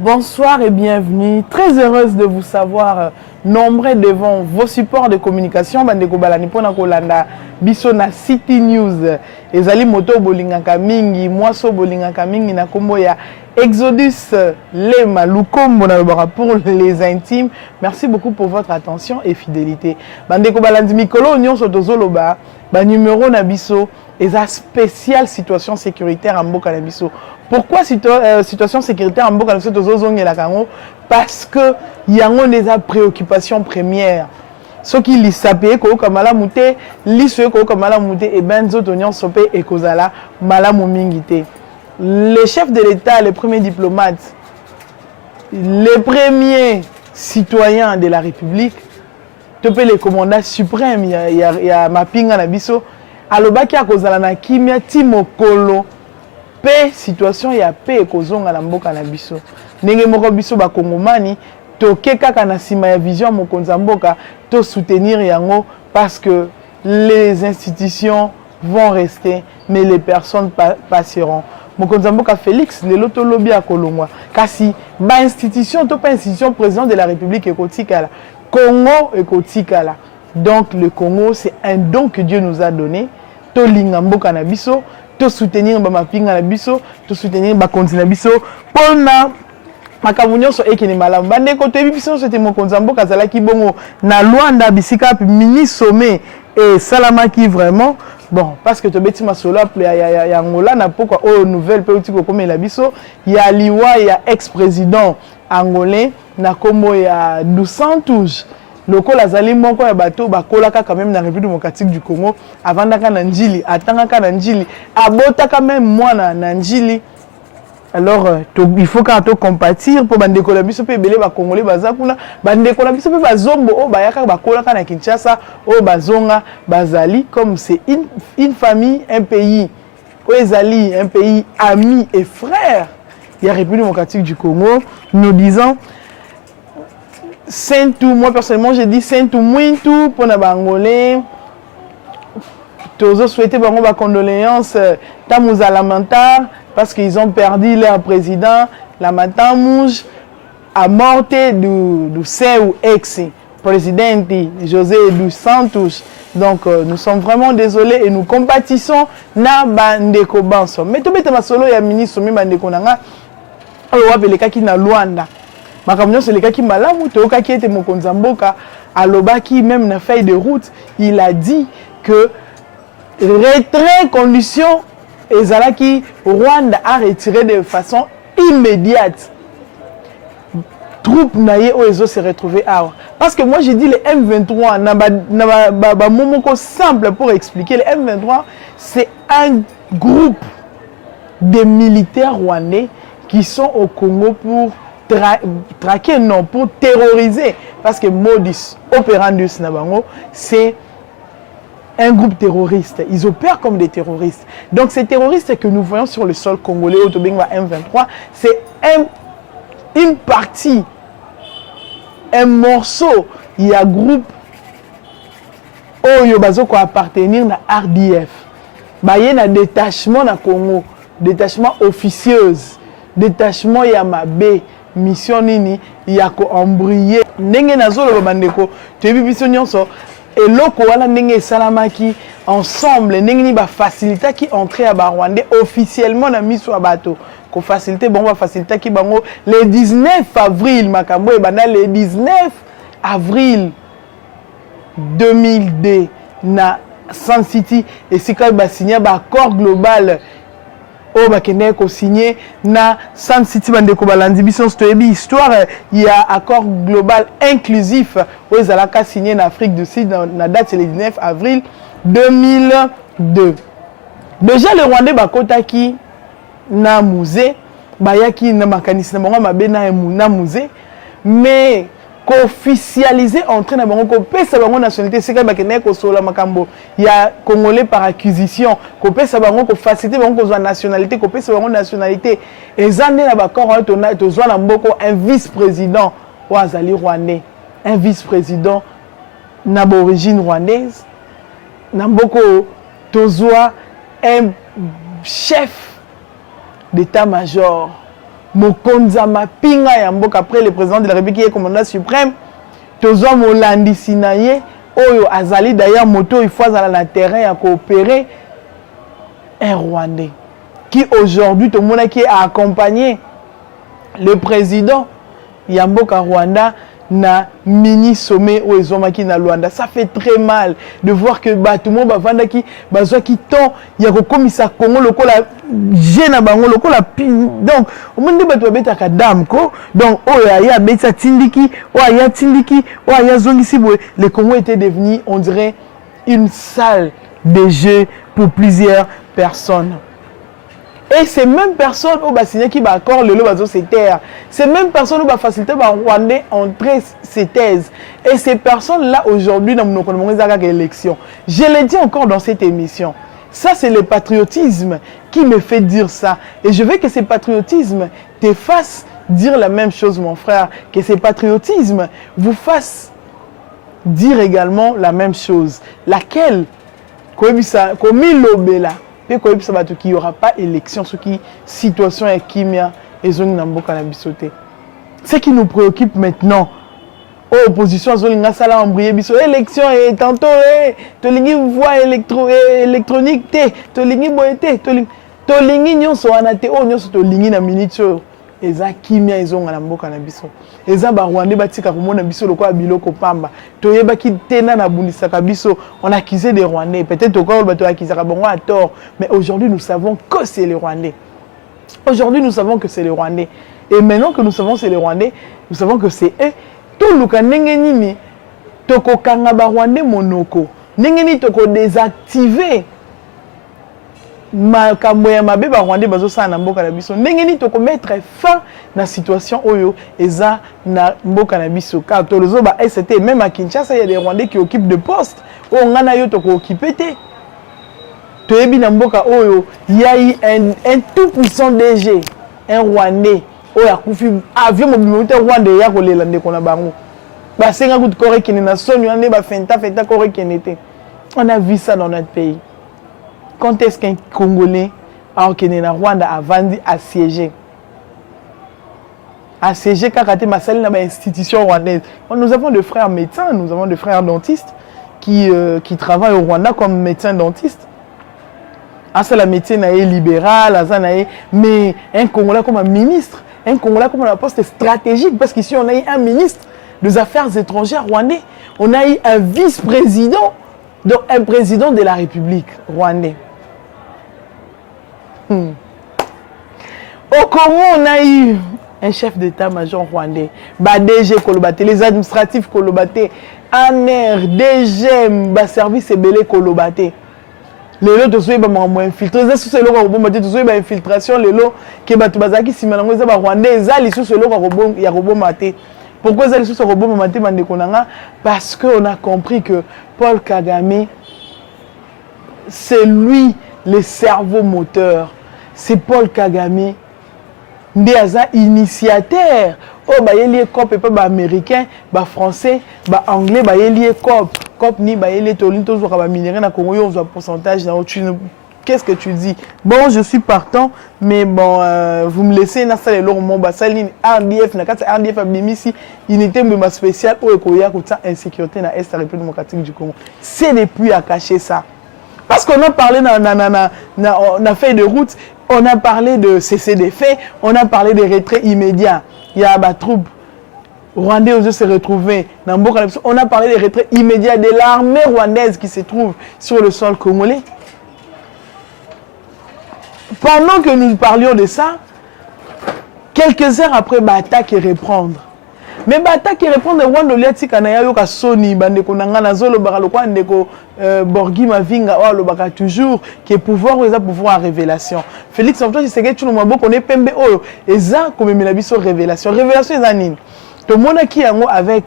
Bonsoir et bienvenue. Très heureuse de vous savoir nombreux devant vos supports de communication. Bandeko balani pona kolanda biso na City News. Ezali moto bolingaka mingi, mwaso bolingaka mingi na kombo ya Exodus Lema Lukombo na lobaka pour les intimes. Merci beaucoup pour votre attention et fidélité. Bandeko balandi mikolo nyonso tozoloba ba numéro na biso eza spécial situation sécuritaire en mboka na biso. Pourquoi situation sécuritaire en mboka na biso tozozongela kango? Parce que yango des préoccupations premières. Ce qui li sapé ko kamala muté, li so ko kamala muté et ben zoto nyonso pe e kozala malamu mingi te. Les chefs de l'État, les premiers diplomates, les premiers citoyens de la République, les commandants suprêmes, il y a Mapinga na biso, alobaki akozala na kimia timokolo pe situation ya pe ekozonga na mboka na biso. Ndenge moko biso ba kongomani toke kaka na sima ya vision mokonza mboka to soutenir yango parce que les institutions vont rester mais les personnes passeront. Mokonza mboka Félix lelo to lobi akolongwa kasi ba institution to pas institution président de la République ekotikala Congo ekotikala. Donc le Congo c'est un don que Dieu nous a donné. To linga mboka na biso, to soutenir ba mapinga na biso, to soutenir ba konzi na biso pona makambo nyonso ekene malamu. Bande ko to biso c'était mokonza mboka zalaki bongo na Luanda bisika mini sommet et salamaki vraiment. Bon, parce que tu beti masolo ya Angola na poko o nouvelle pe utiko comme la biso, ya liwa ya ex-président angolais na kombo ya Dos Santos. Loko la zali moko ya bato bakolaka quand même na République démocratique du Congo avant d'aka na njili, atangaka na njili, abotaka même mwana na njili. Alors il faut quand to compatir pour bandeko la biso pe belé ba congolais bazakuna, bandeko la biso pe bazombo o bayaka bakolaka na Kinshasa o bazonga bazali comme c'est une famille, un pays. O ezali un pays ami et frère. Il y a République démocratique du Congo, nous disons Saint-Tout, moi personnellement j'ai dit Saint-Tout Mouintou pour les Bangolais. Tous souhaité ma condoléances Tamouza Lamentar parce qu'ils ont perdu leur président, Lamentar Mouj, à mort du seu ex-président José Dos Santos. Donc nous sommes vraiment désolés et nous compatissons na bandeko banso. Mais tout bête ma solo ya ministre mi bandeko nanga o wapele kaki na Luanda. Makambo c'est le cas qui malamu to ka qui était mokonza mboka alobaki même na feuille de route, il a dit que retrait condition ezalaki Rwanda a retiré de façon immédiate. Troupes naie oezo se retrouver à parce que moi j'ai dit les M23 na momoko simple pour expliquer les M23 c'est un groupe de militaires rwandais qui sont au Congo pour traquer, non, pour terroriser. Parce que modus operandus nabango, c'est un groupe terroriste. Ils opèrent comme des terroristes. Donc ces terroristes que nous voyons sur le sol congolais, au Tobingwa M23, c'est une partie, un morceau. Il y a un groupe Oyo Bazoko appartenir à RDF. Il y a un détachement na Congo, détachement officieuse, détachement Yamabe. Mission nini ya ko embryer ndenge nazolo bandeko tebi biso nyonso eloko wana ndenge salamaki ensemble ndenge ni ba faciliter ki entrer à Rwanda officiellement na miso abato ko faciliter bon ba faciliter ki bango le 19 avril makambo e bana le 19 avril 2002 na Sun City et sika ba signer ba accord global o bakende ko signé na Sun City bandeko balandi biso stoyebi histoire il y a accord global inclusif o ezalaka signé na Afrique du Sud na date le 19 avril 2002. Déjà le Rwandais bakotaki na musée bayaki na makanisi na bango mabe na musée mais officialiser entrer na bango ko pesa bango nationalité c'est ka bakene ko sola makambo ya congolais par acquisition ko pesa bango ko faciliter bango ko nationalité ko pesa bango nationalité ezande na bakor to zwa na mboko un vice-président ou azali rwandais, un vice-président na d'origine rwandaise na mboko to zwa un chef d'état-major mokonza mapinga ya mboka après le président de la République qui est commandant suprême tozo molandi sinaye oyo azali d'ailleurs moto il faut azala na terrain à coopérer un Rwandais qui aujourd'hui tout le monde qui a accompagné le président Yamboka Rwanda na mini sommet au Ezomaki na Luanda. Ça fait très mal de voir que tout le monde va vendre qui bazwa qui ton il y a comme ça Congo loko la jeune bango loko la donc au monde de bato beta ka dame ko donc oh ya beta tindiki oh ya tindiki oh ya zongisi boy le Congo était devenu on dirait une salle de jeu pour plusieurs personnes. Et ces mêmes personnes qui ont signé qui va accord le lot ces terres. Ces mêmes personnes qui ont facilité les Rwandais entrer ces thèses. Et ces personnes-là, aujourd'hui, dans nos élections. Je l'ai dit encore dans cette émission. Ça, c'est le patriotisme qui me fait dire ça. Et je veux que ce patriotisme te fasse dire la même chose, mon frère. Que ce patriotisme vous fasse dire également la même chose. Laquelle, comme il l'obéla. Il n'y aura pas élection, ce qui situation est kimia et zone namboka na bisoté. Ce qui nous préoccupe maintenant, opposition zone ngasala embrié biso élection et tantôt tolingi voix électronique té tolingi boité tolingi nyonso wana té o nyonso tolingi na minute eza kimia ezonga na mboka na biso. Eza ba Rwandais batika komona biso lokola biloko pamba. Toyeba ki tena na bundisaka biso, on accusait des Rwandais. Peut-être encore bato accusera bongo à tort, mais aujourd'hui nous savons que c'est les Rwandais. Aujourd'hui nous savons que c'est les Rwandais. Et maintenant que nous savons que c'est les Rwandais, nous savons que c'est eux. Tout luka ndenge nini toko kanga ba Rwandais monoko. Ndenge nini toko désactiver makambo ya mabe ba Rwandais bazo sa na mboka na biso ndenge ni toko mettre fin na situation oyo eza na mboka na biso car tolozo ba ST même à Kinshasa il y a des Rwandais qui occupent de postes o ngana yo toko occuper te toyebi na mboka oyo il y a eu un tout puissant DG un Rwandais oyo akufi avion mobilité Rwandais ya kolela ndeko na bango ba senga ku koré kene na sonu ande ba fenta koré kene te on a vu ça dans notre pays. Quand est-ce qu'un Congolais en Rwanda a vendu assiégé? Assiégé car il y a une institution rwandaise. Nous avons des frères médecins, nous avons des frères dentistes qui travaillent au Rwanda comme médecins dentistes. C'est la médecine libérale, mais un Congolais comme un ministre, un Congolais comme un poste stratégique, parce qu'ici on a eu un ministre des Affaires étrangères rwandais, on a eu un vice-président, donc un président de la République rwandais. Au Congo, on a eu un chef d'état-major rwandais, DG Kolobate, les administratifs Kolobate, ANR, DG, service Ebele Kolobate. Les lots de soins sont infiltrés. Les lots de infiltration, les lots qui sont si maintenant les Rwandais, ils sont les lots qui sont maté. Pourquoi ils sont les lots maté? Parce qu'on a compris que Paul Kagame, c'est lui le cerveau moteur. C'est Paul Kagame, Ndéaza initiateur. Oh, bah, il y a COP et pas américain, bah français, bah anglais, bah il y a COP. COP ni bah il y a Tolinto, bah minéré na Congo, on a un pourcentage. Qu'est-ce que tu dis? Bon, je suis partant, mais bon, vous me laissez na salle l'or mon bassaline RDF na kata RDF abimisi unité mbema spéciale au ekoya kota insécurité na Est République démocratique du Congo. C'est depuis à cacher ça. Parce qu'on a parlé on a fait de route, on a parlé de cesser des faits, on a parlé des retraits immédiats. Il y a des troupes rwandais aux se retrouver dans Mboka. On a parlé des retraits immédiats de l'armée rwandaise qui se trouve sur le sol congolais. Pendant que nous parlions de ça, quelques heures après, attaque et reprendre. Mais attaque et reprendre, Rwanda liati kanaya yoka soni bande konanga nazolo bakalokwa ndeko Borgui Mavinga o lobaka toujours que pouvoir ou pouvoir à révélation. Félix Antoine Tshisekedi tu mabo connaît pembe oyo eza comme biso révélation. Révélation eza nini? To mona ki yango avec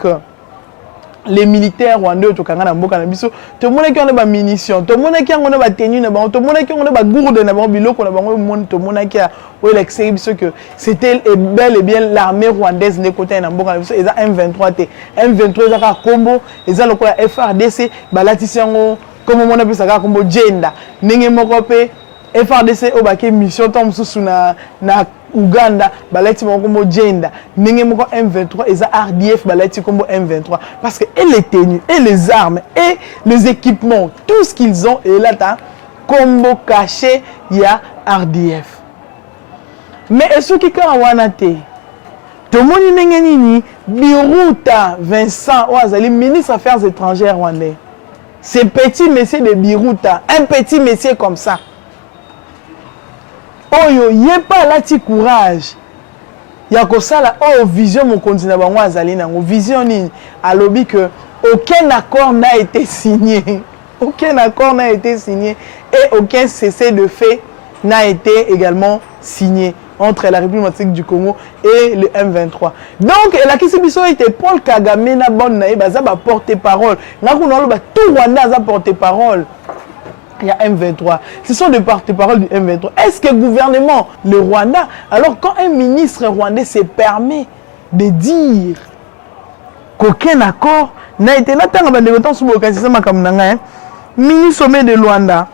les militaires rwandais to kanga na mboka na biso to mona ki on a ba munitions to mona ki on a ba tenue na ba to mona ki on a ba gourde na ba biloko na bango mon to mona ki o l'excès biso que c'était bel et bien l'armée rwandaise ne côté na mboka na biso eza M23 te M23 za ka kombo eza lokola FRDC balatisi yango comme mona bisa ka kombo gender ndenge moko pe FRDC o ba ke mission tom susu na Ouganda balati comme Jenda ndenge moko M23 et RDF balati comme M23 parce que et les tenues et les armes et les équipements tout ce qu'ils ont et là ta combo caché il y a RDF mais est-ce qui quand wana te tout le monde ndenge nini Biruta Vincent Ouazali ministre des Affaires étrangères rwandais ce petit monsieur de Biruta un petit monsieur comme ça oyo yé pas lati courage ya kosala oh vision mon continent bango azali nango vision nini alobi que aucun accord n'a été signé aucun accord n'a été signé et aucun cessez de fait n'a été également signé entre la République démocratique du Congo et le M23. Donc la Kisibiso était Paul Kagame na bonne na baza ba porte-parole ngakuna lo ba tout Rwanda za porte-parole. Il y a M23. Ce sont des porte-parole du M23. Est-ce que le gouvernement, le Rwanda, alors quand un ministre rwandais se permet de dire qu'aucun accord n'a été là, ministre sommet de Rwanda,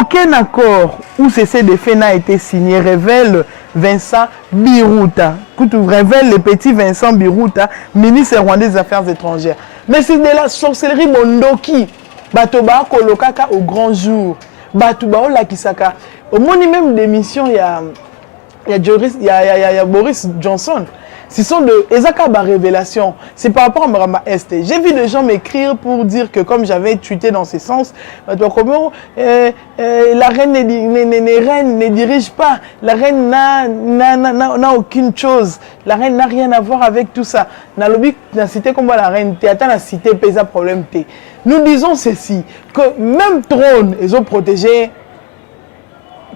aucun accord ou cessez de fait n'a été signé, révèle Vincent Biruta. Révèle le petit Vincent Biruta, ministre rwandais des Affaires étrangères. Mais c'est de la sorcellerie mondoki. Bato ba kolokaka au grand jour bato ba ola kisaka au moni même d'émission il y a Boris Johnson ce sont de ezaka ba révélation c'est par rapport à Marama Est j'ai vu des gens m'écrire pour dire que comme j'avais tweeté dans ce sens bato comment la reine ne dirige pas la reine n'a aucune chose la reine n'a rien à voir avec tout ça na lobi na cité comme la reine théâtre na cité pesa problème té. Nous disons ceci, que même trône, ils ont protégé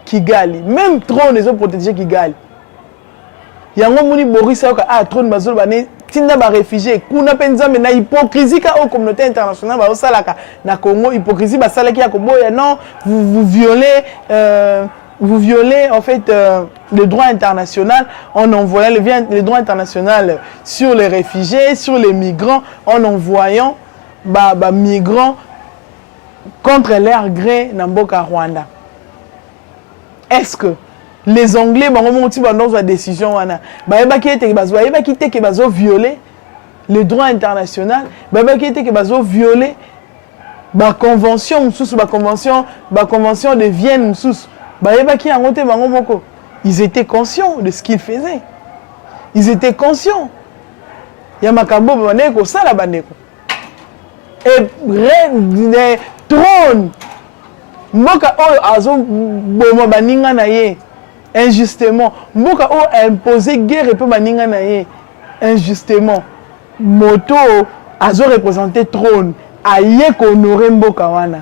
Kigali. Même trône, ils ont protégé Kigali. Il y a un moment où Boris a dit trône, tinda ba réfugié. Kuna penza mais na hypocrisie ka au communauté internationale ba osalaka na Congo hypocrisie ba salaki ya Congo non vous violez en fait le droit international en envoyant le droit international sur les réfugiés, sur les migrants en envoyant migrants contre leur gré dans Mboka Rwanda. Est-ce que les Anglais vont dans la décision violer le droit international, violer la convention de Vienne, ils étaient conscients de ce qu'ils faisaient. Ils étaient conscients. Il y a makambo bandeko sala bandeko. Et trône mboka oyo azo boma baninga na ye injustement mboka oyo imposé guerre pe baninga na ye injustement moto azo représenter trône aye ko honorer mboka wana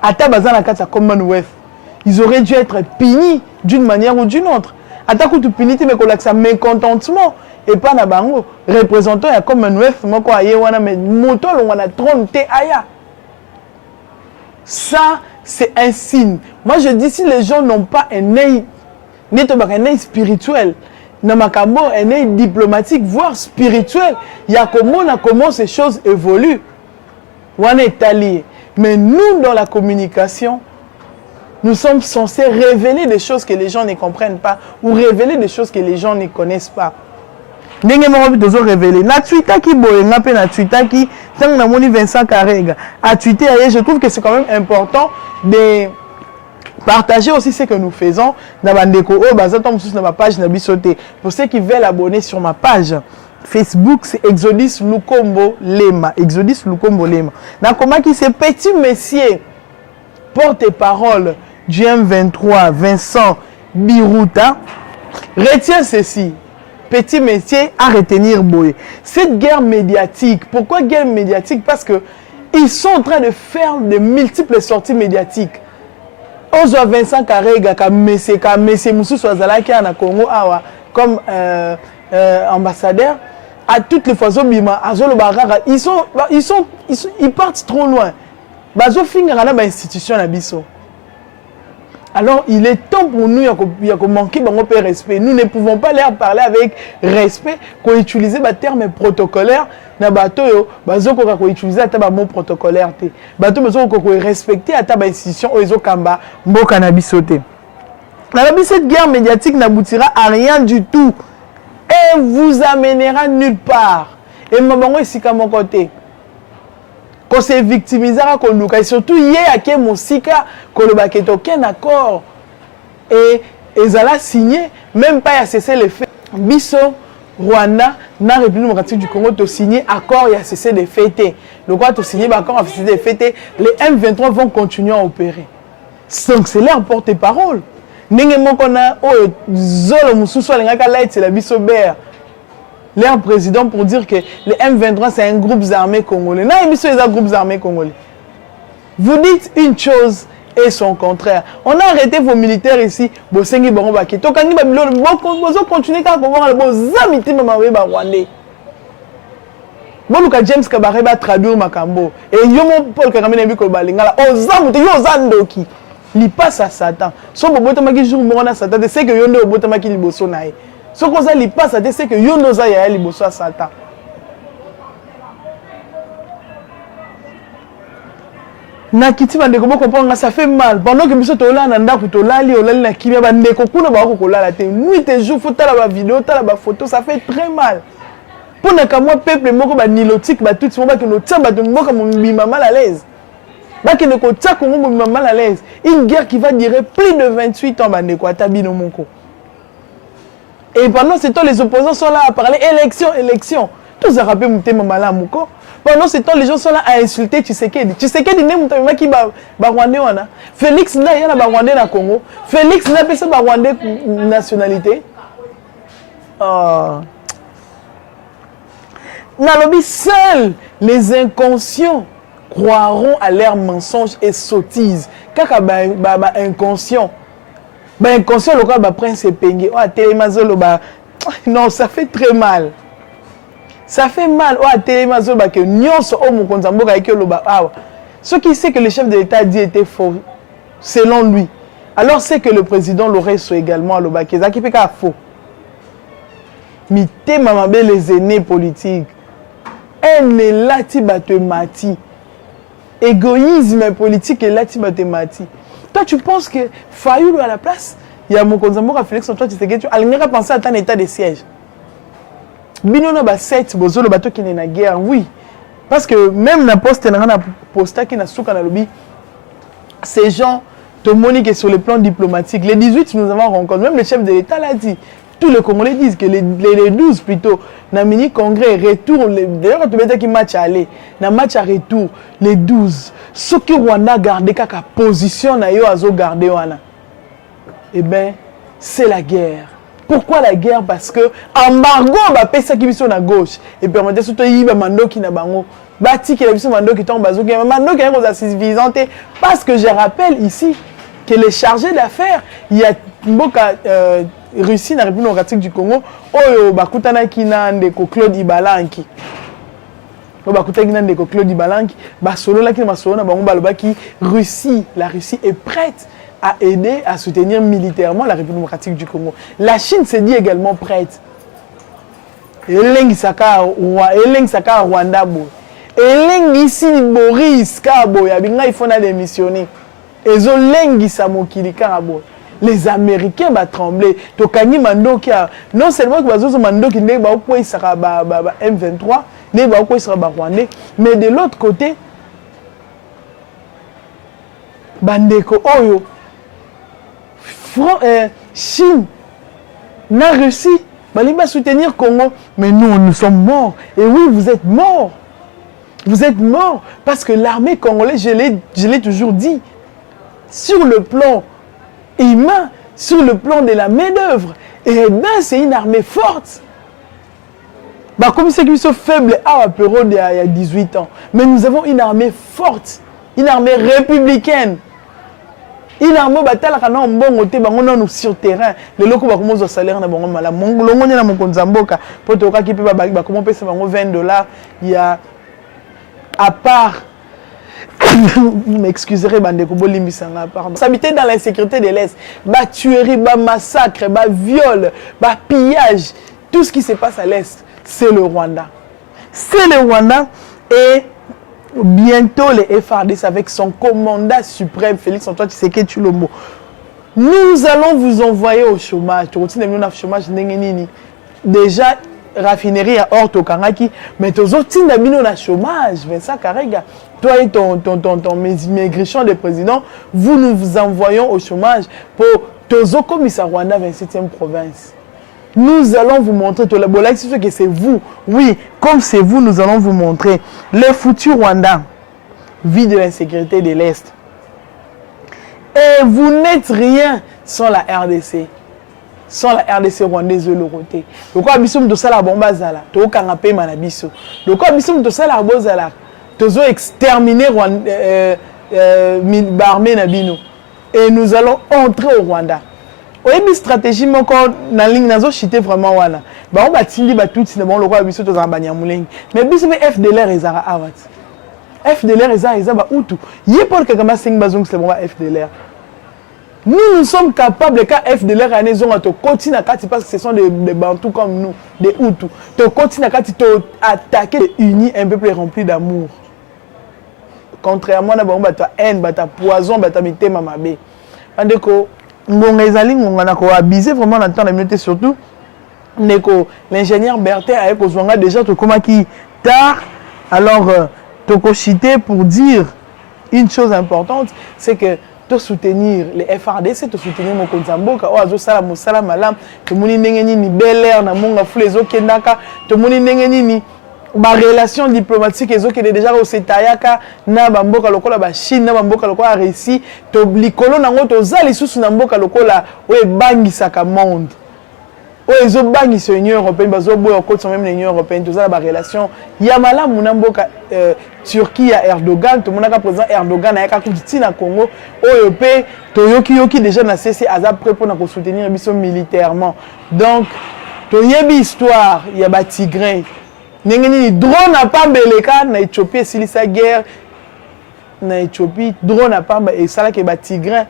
ata bazana kata Commonwealth ils auraient dû être punis d'une manière ou d'une autre ata kutu punité mais kolaksa mécontentement et pas na bango représentant ya Commonwealth moko aye wana mais moto wana trône te aya. Ça c'est un signe. Moi je dis si les gens n'ont pas un œil spirituel, na makambo un œil diplomatique voire spirituel, il y a comment ces choses évoluent. Wana est allié. Mais nous dans la communication, nous sommes censés révéler des choses que les gens ne comprennent pas ou révéler des choses que les gens ne connaissent pas. Ndenge moko tozo révéler na Twitter ki boye na pe na Twitter ki tant na moni Vincent Karega a tweeté je trouve que c'est quand même important de partager aussi ce que nous faisons na bandeko o bazato mususu na ma page na bisoté pour ceux qui veulent abonner sur ma page Facebook c'est Exodus Lukombo Lema Exodus Lukombo Lema na comment qui ce petit monsieur porte-parole du M23 Vincent Biruta retient ceci. Petit métier à retenir boy. Cette guerre médiatique, pourquoi guerre médiatique? Parce que ils sont en train de faire de multiples sorties médiatiques. Ozo Vincent Karega, Messi Moussou Swazalaki na Congo awa comme ambassadeur à toutes les fois Bima Azolo Barara, ils partent trop loin. Bazo finira na ba institution na biso. Alors, il est temps pour nous de manquer de respect. Nous ne pouvons pas leur parler avec respect, qu'on utilise des termes protocolaires. Na bateau, bazo ko utiliser ta mot protocolaire te. Bateau bazo ko respecter ta institution ozo kamba mboka na bisote. Cette guerre médiatique n'aboutira à rien du tout et vous amènera nulle part. Et maman ici à mon côté. Quand c'est victimisé, et surtout hier à qui Mosika, qu'on le baquet aucun accord et ils allaient signer, même pas à cesser les faits. Bisso, Rwanda, na République démocratique du Congo, tu signé accord et à cesser de fêter. Donc quand tu signé l'accord à cesser de fêter, les M23 vont continuer à opérer. Donc c'est leur porte-parole. N'engagement qu'on a au Zolo Moussousso, c'est la Bissobert. Leur président pour dire que les M23 c'est un groupe armé congolais. Non, ils sont des groupes armés congolais. Vous dites une chose et son contraire. On a arrêté vos militaires ici. Bosengi Baron Baki. Tokangi Babylone. Vous continuez à voir vos amis Timamawé Barwandais. Bon, James Kabare va traduire Makambo. Et Yomo Paul Kagame Nebi Kobalingala. Ozam, Yozandoki. Il passe à Satan. Son Bobotamaki jour Morona Satan. C'est que Yondo Bobotamaki Libosonaï. Ce qu'on a passe à c'est que Yonoza ya liboso à Satan. Nakiti bandeko boko comprendre ça fait mal. Pendant que biso tola na ndako tolali olali na kimia bandeko kuna ba ko kolala te. Nuit et jour faut tala ba vidéo, tala ba photo, ça fait très mal. Pour na kamwa peuple moko ba nilotique ba tout ba que no tsamba to mboka mo bima mal à l'aise. Ba que ne ko tsa ko mo bima mal à l'aise. Une guerre qui va durer plus de 28 ans bandeko atabino moko. Et pendant ce temps, les opposants sont là à parler élection. Tous les rappels Moutema Malamouko. Pendant ce temps, les gens sont là à insulter Tshisekedi. Tshisekedi n'est pas qui Rwandais. Félix n'a pas de Rwandais dans le Congo. Félix n'a pas de Rwandais nationalité. Nalobi, seuls les inconscients croiront à leurs mensonges et sottises. Kaka inconscient. Ben conscient le quoi prince Penge oh télémazolo non ça fait très mal. Ça fait mal oh télémazolo que nyonso o mon konzamboka avec le ah ce qui sait que le chef de l'État dit était faux selon lui. Alors c'est que le président l'aurait soit également le baké ça qui fait qu'à faux. Mité mamabe les aînés politiques. Elle est là ti batemati. Égoïsme politique est là ti batemati. Toi, tu penses que Fayoulou à la place, il y a mon Konzamboka Félix Antoine Tshisekedi, il n'y a pas pensé à un état de siège. Binono ba 7, bozo le bateau qui est en guerre, oui. Parce que même la poste, il y a un posta qui est souka na lobby. Ces gens, te moniquent sur le plan diplomatique. Les 18, nous avons rencontré, même le chef de l'État l'a dit. Tous les Congolais disent que les 12 plutôt, dans le mini-congrès, retour, d'ailleurs, quand tu mets qui match à aller, dans match à retour, les 12, ce que Rwanda a gardé, quelle position na yo azo gardé wana. Eh bien, c'est la guerre. Pourquoi la guerre? Parce que embargo va payer ça qui sont à gauche. Et puis, on va surtout y a mando qui n'a bango. Bati qui a vu mando qui tombe bazo qui a mando qui a une suffisante. Parce que je rappelle ici que les chargés d'affaires, il y a Mboka Russie na République démocratique du Congo, oyo bakutana kina ndeko Claude Ibalanki. Oyo bakutana kina ndeko Claude Ibalanki, ba solo la kina ba solo na bango baloba ki Russie, la Russie est prête à aider, à soutenir militairement la République démocratique du Congo. La Chine s'est dit également prête. Elengi saka Rwanda bo. Elengi ici Boris Kabo ya binga ifona démissionner. Ezo lengi sa mokili karabo. Les Américains vont trembler. Tokani mando qui a non seulement que bazozo mando qui n'est pas quoi il sera M23, n'est pas quoi il sera Rwandais, mais de l'autre côté bandeko oyo Chine na Russie bali va soutenir Congo, mais nous sommes morts. Et oui, vous êtes morts. Vous êtes morts parce que l'armée congolaise, je l'ai toujours dit, sur le plan humain, sur le plan de la main-d'œuvre, et bien c'est une armée forte. Bah, comme ceux qui sont faibles à Péro il y a 18 ans. Mais nous avons une armée forte, une armée républicaine. Une armée bataille qui a un bon côté, nous sur terrain. Les locaux vont salaire na bon mala. Mon na mon konzamboka pour te qui peut ba comment payer $20. Il y a à part vous m'excuserez bandeko bolimbisanga pardon. S'habiter dans l'insécurité de l'Est, ba tuerie, ba massacre, ba viol, ba pillage, tout ce qui se passe à l'Est, c'est le Rwanda. C'est le Rwanda et bientôt les FARDC avec son commandant suprême Félix Antoine Tshisekedi Tshilombo Nous allons vous envoyer au chômage. Tu continues de nous chômage. Déjà, raffinerie à Hors Tokangaki, mais tu as mis au chômage. Vincent Karega, toi et ton migration de président, nous envoyons au chômage pour Tozo Komissa Rwanda 27e province. Nous allons vous montrer, que c'est vous. Oui, comme c'est vous, nous allons vous montrer. Le futur Rwanda vit de l'insécurité de l'Est. Et vous n'êtes rien sans la RDC. Sans la RDC rwandaise de l'Euroté. Pourquoi Abissum de ça la bombe azala? Tu as un peu manabiso. Pourquoi Abissum de ça la bombe azala? Tu as exterminé Barmé Nabino. Et nous allons entrer au Rwanda. Oui, une stratégie, mais quand la ligne n'a chité vraiment, voilà. Bah, on va tindi, bah, tout, c'est bon, le roi Bissot, dans un bagnamoulin. Mais Bissot, FDLR, ils ont avat. FDLR, ils ont outou. Yé pour que comme 5 bazons, c'est bon, FDLR. Nous sommes capables, quand FDLR a raison, de continuer à parce que ce sont des Bantous comme nous, des Hutus. De continuer à attaquer les unis un peu plus remplis d'amour. Contrairement à la haine, à poison, à la mité, mamabé. On a abusé vraiment dans le temps de la minute surtout. L'ingénieur Berthet a déjà qui tard. Alors, Toko-Chité pour dire une chose importante, c'est que de soutenir les FRDC, de soutenir mon Konzamboka, Oazo Salam, Salam Alam, de Mouni Nengeni, Bel Air, Namunga Flezo Kendaka, de Mouni Nengeni. Ba relation diplomatique ezo qui est déjà au Setayaka na bamboka lokola ba Chine na bamboka lokola Russie to likolo nango to zali susu na mboka lokola we bangisaka monde o ezo bangisa Union européenne bazo boyo ko même l'Union européenne to zala ba relation ya malamu na mboka Turquie ya Erdogan to monaka président Erdogan na yaka kuti na Congo oyo pe to yoki déjà na CC aza prêt pour na ko soutenir biso militairement. Donc to yebi histoire ya ba Tigray Nengeni drone à pas beleka na Éthiopie s'il sa guerre na Éthiopie drone à pas et ça là que ba Tigray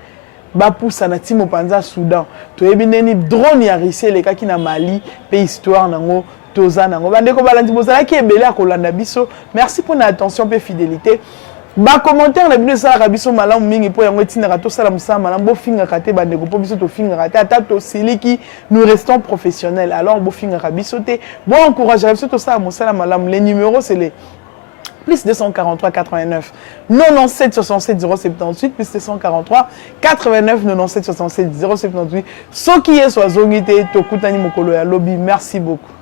ba poussa na timo panza Soudan to yebi neni drone ya Russie les qui na Mali pays histoire nango toza nango bandeko balandi bozala ki ebele akolanda biso. Merci pour votre attention et fidélité. Ba commentaire na bino sala biso malamu mingi po yango etina to sala musama malam bo finga kate bandeko po biso to finga kate ata to siliki nous restons professionnels. Alors bo finga biso te bon encourage biso to sala musala malam. Les numéros c'est les plus 243 89 97 67 078 plus 243 89 97 67 078 ce qui est soit zongité to kutani mokolo ya lobby. Merci beaucoup.